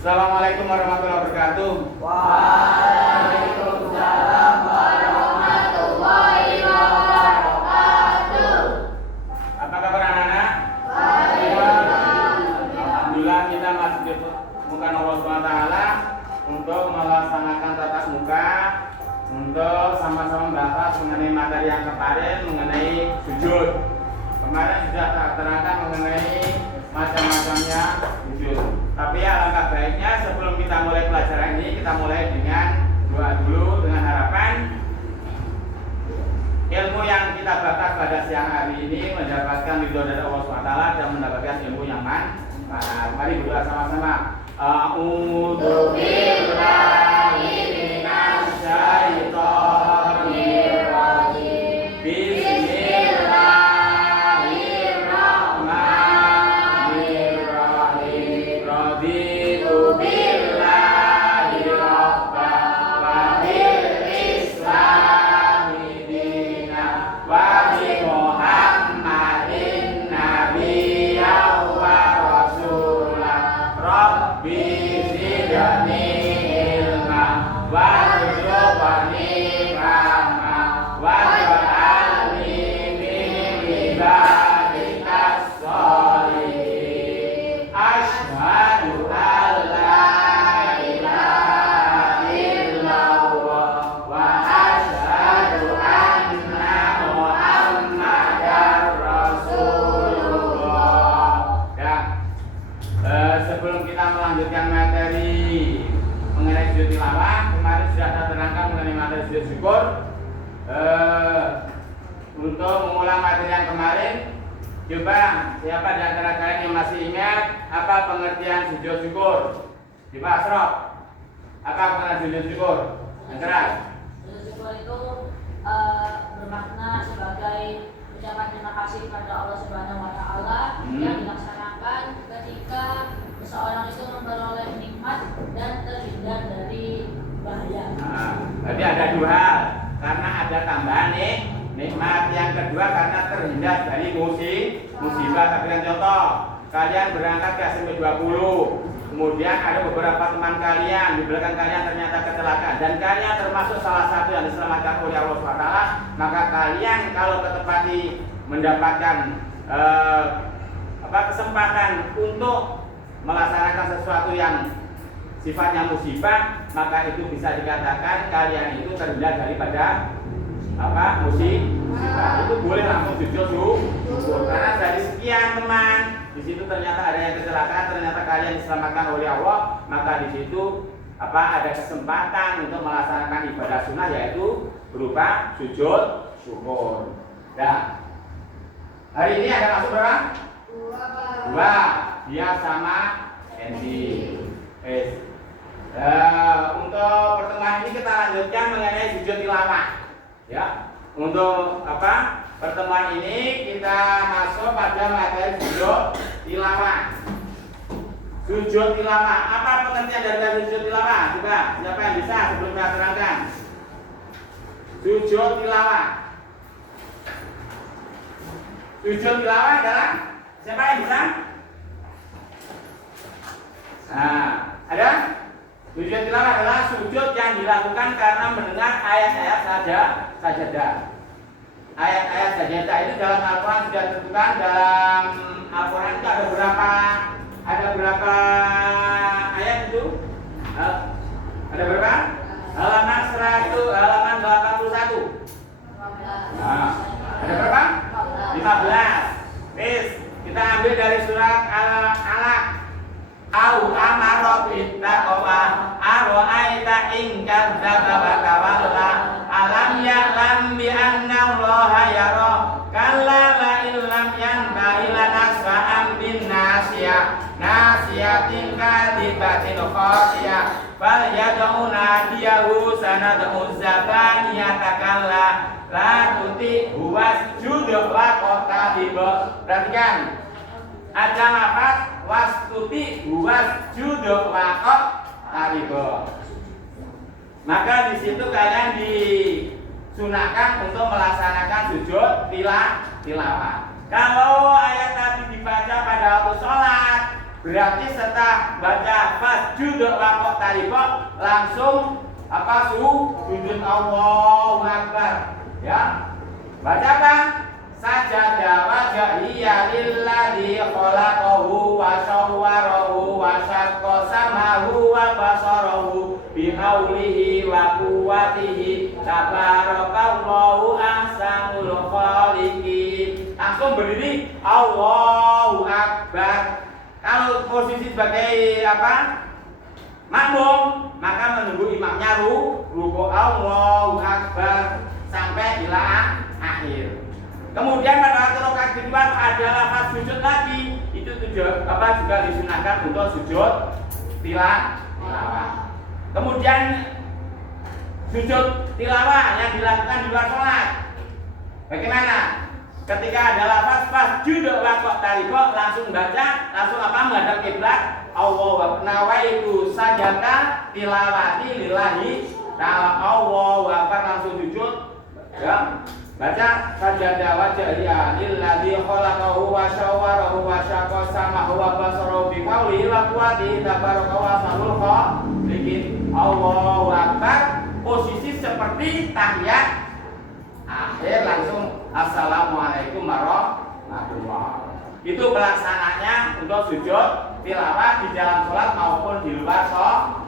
Assalamualaikum warahmatullahi wabarakatuh. Waalaikumsalam warahmatullahi wabarakatuh. Apa kabar anak-anak? Baik. Alhamdulillah kita masih ditemukan Allah SWT untuk melaksanakan tatap muka untuk sama-sama membahas mengenai materi yang kemarin mengenai sujud. Kemarin sudah terangkan mengenai macam-macamnya sujud. Tapi alangkah baiknya sebelum kita mulai pelajaran ini, kita mulai dengan doa dulu dengan harapan ilmu yang kita bahas pada siang hari ini mendapatkan ridho dari Allah SWT dan mendapatkan ilmu yang manfaat. Mari berdoa sama-sama. A'udzu billahi minasy syaithanir rajim. Bismillahirrahmanirrahim. Raditu billahi rabban wa bil islami dinan wa bi Muhammadin nabiyyan wa rasulan. Rabbi zidni ilma warzuqni fahma waj'alni min ibadikas sholihin. Asyhadu an la ilaha illallah wa asyhadu anna Muhammadar Rasulullah. Ya. Sebelum kita melanjutkan materi mengenai sujud tilawah, kemarin sudah ada terangkan mengenai materi sujud syukur. Untuk mengulang materi yang kemarin, coba siapa di antara kalian yang masih ingat apa pengertian sujud syukur? Coba Asrof, apa pengertian sujud syukur? Yang keras. Sujud syukur itu bermakna sebagai ucapan terima kasih kepada Allah Subhanahu wa taala yang dilaksanakan ketika seseorang itu memperoleh nikmat dan terhindar dari bahaya. Berarti ada dua hal, karena ada tambahan nikmat. Yang kedua karena terhindar dari musibah. Tapi kan contoh, kalian berangkat ke SMP 20, kemudian ada beberapa teman kalian di belakang kalian ternyata kecelakaan dan kalian termasuk salah satu yang diselamatkan oleh Allah SWT, maka kalian kalau ketepati mendapatkan kesempatan untuk melaksanakan sesuatu yang sifatnya musibah, maka itu bisa dikatakan kalian itu terhindar daripada musibah. Itu boleh langsung sujud syukur karena dari sekian teman di situ ternyata ada yang kecelakaan, ternyata kalian diselamatkan oleh Allah, maka di situ ada kesempatan untuk melaksanakan ibadah sunnah yaitu berupa sujud syukur. Nah, hari ini ada masuk berapa? Dua. Dia sama Enzi. Untuk pertemuan ini kita lanjutkan mengenai sujud tilawah. Ya, untuk pertemuan ini kita masuk pada materi sujud tilawah. Sujud tilawah, apa pengertian dari sujud tilawah? Coba, siapa yang bisa sebelum saya terangkan? Sujud tilawah. Sujud tilawah adalah siapa yang bisa? Nah, ada? Sujud tilawah adalah sujud yang dilakukan karena mendengar ayat-ayat sajadah. Ayat-ayat sajadah itu dalam Al-Quran sudah ditentukan. Dalam Al-Quran itu ada berapa ayat itu? Ada berapa? Halaman 81. Nah, ada berapa? 15. Kita ambil dari surat Al-Alaq. Au amara bittaqwa aro'aita in kadzdzaba wa tawalla alam ya'lam bi anna Allaha yara kalla la illam yantahi lanasfa'an bin nasiyatin kadibatin khasiyah fal yad'u nadiyahu sanad'u zabaniyata kalla la tuti wasjud wa qatabib. Perhatikan, ada lafaz wastuti wasjud waqaf taribo. Maka di situ kalian disunahkan untuk melaksanakan sujud tilawah. Kalau ayat tadi dibaca pada waktu sholat, berarti setelah baca fasjud waqok tarikok langsung sujud Allahu Akbar. Ya. Baca apa? Sajada wajhiya lilladzi khalaqahu wa sawwarahu wa syaqqa samahu wa basarahu bihaulihi wa quwwatihi tabarakallahu ahsanul khaliqin. Langsung berdiri Allahu Akbar. Kalau posisi sebagai makmum, maka menunggu imamnya ruku Allahu Akbar sampai ila akhir. Kemudian pada waktu rakaat kedua ada lafaz sujud lagi, itu juga disunahkan untuk sujud tilawah. Kemudian sujud tilawah yang dilakukan di luar sholat. Bagaimana? Ketika ada lafaz fasjud waqok tarikok langsung baca, langsung menghadap kiblat. Allahu nawaitu sajada tilawati lillahi ta'ala. Allahu akbar langsung sujud. Ya. Baca sajada wajhiya lilladzi khalaqahu wa sawwarahu wa syaqqa samahu wa basarahu bi qawlihi wa quwwatihi tabarakallahu ahsanul khaliqin. Allahu akbar posisi seperti tahiyat akhir langsung assalamualaikum warahmatullahi wabarakatuh. Itu pelaksananya untuk sujud tilawah di dalam sholat maupun di luar sholat.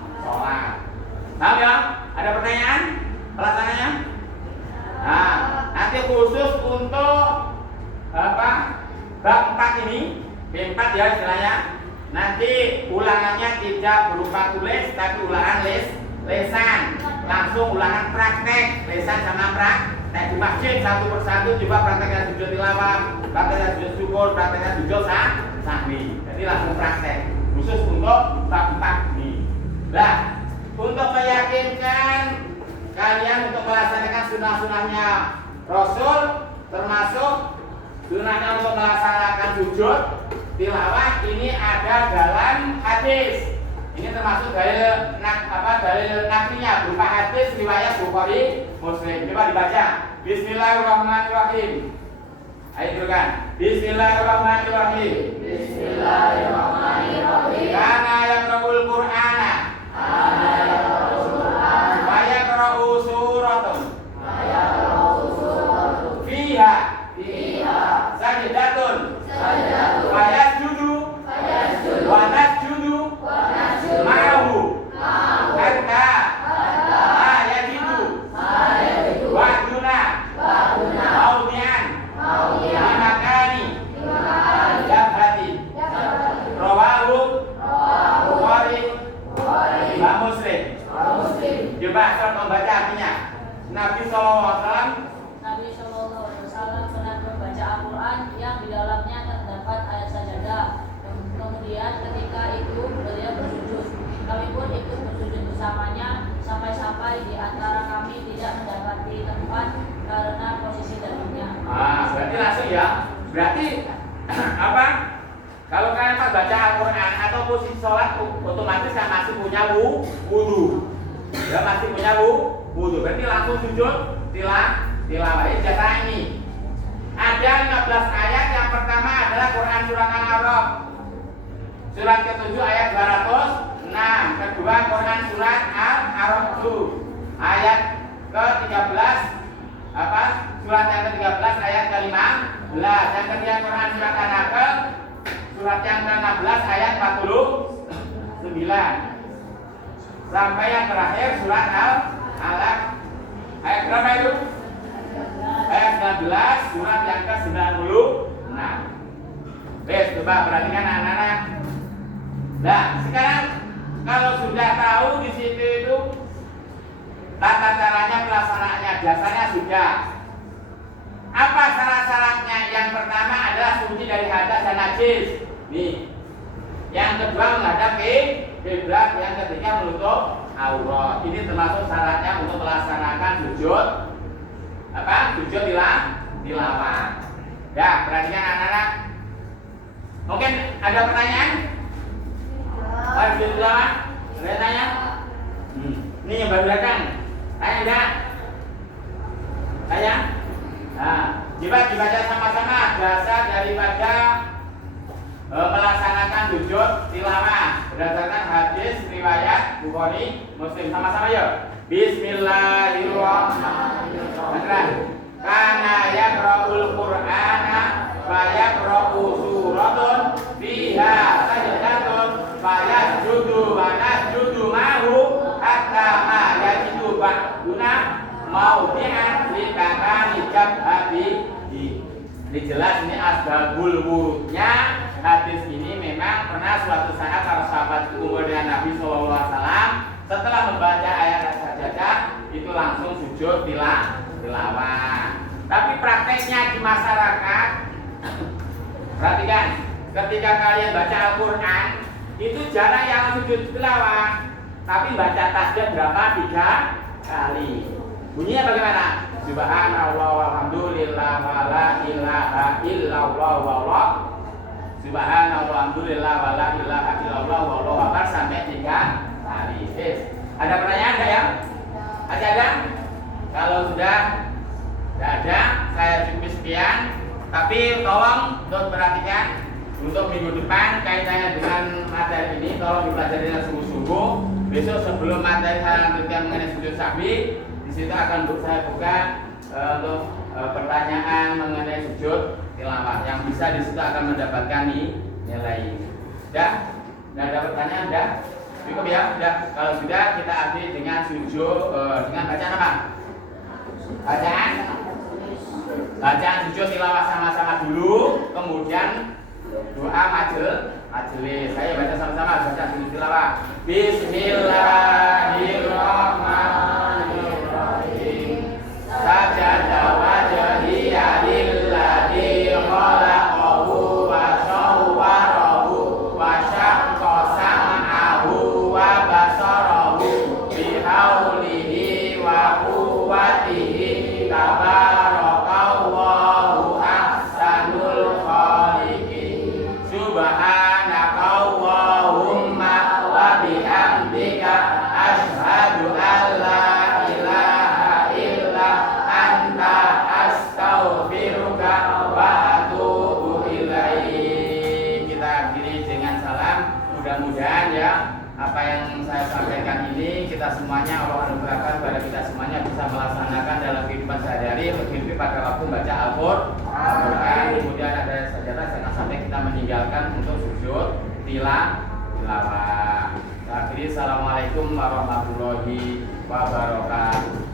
Paham ya? Ada pertanyaan? Pelaksananya? Nah, nanti khusus untuk bab 4 ini, B4 ya istilahnya. Nanti ulangannya tidak berupa tulis, tapi ulangan lesan, langsung ulangan praktek, lesan sama praktek di masjid satu persatu. Coba prakteknya sujud tilawah, prakteknya sujud syukur, prakteknya sujud sahwi. Jadi langsung praktek, khusus untuk bab 4 ini. Nah, untuk meyakinkan kalian untuk melaksanakan sunnah-sunnahnya Rasul, termasuk sunnahnya untuk melaksanakan sujud tilawah ini ada dalam hadis. Ini termasuk dalil naklinya berupa hadis riwayat Bukhari Muslim. Coba dibaca. Bismillahirrahmanirrahim. Ayo dulukan. Bismillahirrahmanirrahim. Bismillahirrahmanirrahim. Kana yaqra'ul Qur'ana. Fiha sajdatun wa yasjudu wa nasjudu ma'ahu hatta ma yajidu wa duna mawdi'an makani jabhati rawahu Bukhari wa Muslim. Coba saya membaca artinya. Nabi SAW pernah membaca Al-Quran yang di dalamnya terdapat ayat sajadah. Kemudian ketika itu beliau bersujud. Kami pun ikut bersujud bersamanya sampai-sampai di antara kami tidak mendapati tempat karena posisi dalamnya. Berarti langsung ya. Berarti kalau kalian baca Al-Quran atau posisi sholat otomatis kan masih punya wudu. Ya masih punya wudu. Berarti langsung sujud tilawah. Jasa ini ada 15 ayat. Yang pertama adalah Quran surat Al-A'raf surat ke-7 ayat 206. Kedua Quran surat Al-A'raf ayat ke-13 surat yang ke-13 ayat ke-15. Yang ketiga Quran surat An-Nahl surat yang ke-16 ayat 49 sampai yang terakhir surat Al-Alaq ayat berapa itu? Ayat 19 surat yang ke-96. Coba perhatikan anak-anak. Nah, sekarang kalau sudah tahu di situ itu tata caranya pelaksanaannya, dasarnya sudah. Apa syarat-syaratnya? Yang pertama adalah suci dari hadas dan najis. Nih. Yang kedua menghadap kiblat, yang ketiga menutup aurat. Ini termasuk syaratnya untuk melaksanakan sujud sujud tilawah. Ya, perhatikan anak-anak. Mungkin ada pertanyaan? Sujud tilawah? Ada tanya? Ini yang baru datang. Tanya enggak? Tanya? Nah, coba dibaca sama-sama dasar daripada melaksanakan sujud tilawah berdasarkan hadis riwayat Bukhari Muslim. Sama-sama ya. Bismillahirrahmanirrahim. Kana yaqra'ul Qur'ana wa yaqra'u suratun fiha sajdatun fa yasjudu wa nasjudu ma'hu hatta ma yajidu ba'duna maudi'an li kakani jabhati. Ini jelas ini asbabul wurudnya hadis ini. Memang pernah suatu saat para sahabat umur dengan Nabi SAW setelah membaca ayat sajadah itu langsung sujud tilawah. Tapi prakteknya di masyarakat, perhatikan, ketika kalian baca Al-Quran itu jarang yang sujud tilawah, tapi baca tasbih berapa? 3 kali. Bunyinya bagaimana? Subhanallah walhamdulillah wa la ilaha illallah wallah. Subhanallah walhamdulillah wa la ilaha illallah wallahu akbar sampai 3 kali. Ada pertanyaan enggak ya? Ada? Kalau sudah tidak ada, saya cukup sekian. Tapi tolong untuk perhatikan untuk minggu depan kaitannya dengan materi ini tolong dipelajari dengan sungguh-sungguh. Besok sebelum materi saya lanjutkan mengenai sujud sahwi, di situ akan saya buka untuk pertanyaan mengenai sujud tilawah yang bisa di situ akan mendapatkan nilai. Sudah? Tidak ada pertanyaan? Sudah? Cukup ya? Sudah? Kalau sudah kita akhiri dengan sujud dengan bacaan apa? Bacaan sujud tilawah sama-sama dulu, kemudian doa majelis. Saya baca sama-sama baca sujud tilawah. Bismillahirrahmanirrahim. Sajada wajhiya lilladzi khalaqahu wa sawwarahu wa syaqqa sam'ahu wa basarahu bihaulihi wa quwwatihi tabarakallahu ahsanul khaliqin. Subhanakallahumma wa bihamdika asyhadu an la ilaha illa anta astaghfiruka wa atubu ilaik. Kita akhiri dengan salam. Mudah-mudahan ya apa yang saya sampaikan ini kita semuanya Allah anugerahkan pada kita semuanya bisa melaksanakan dalam kehidupan sehari-hari, terlebih pada waktu baca Al-Quran. Kemudian ada sajadah jangan sampai kita meninggalkan untuk sujud tilawah. Akhiri, assalamualaikum warahmatullahi wabarakatuh.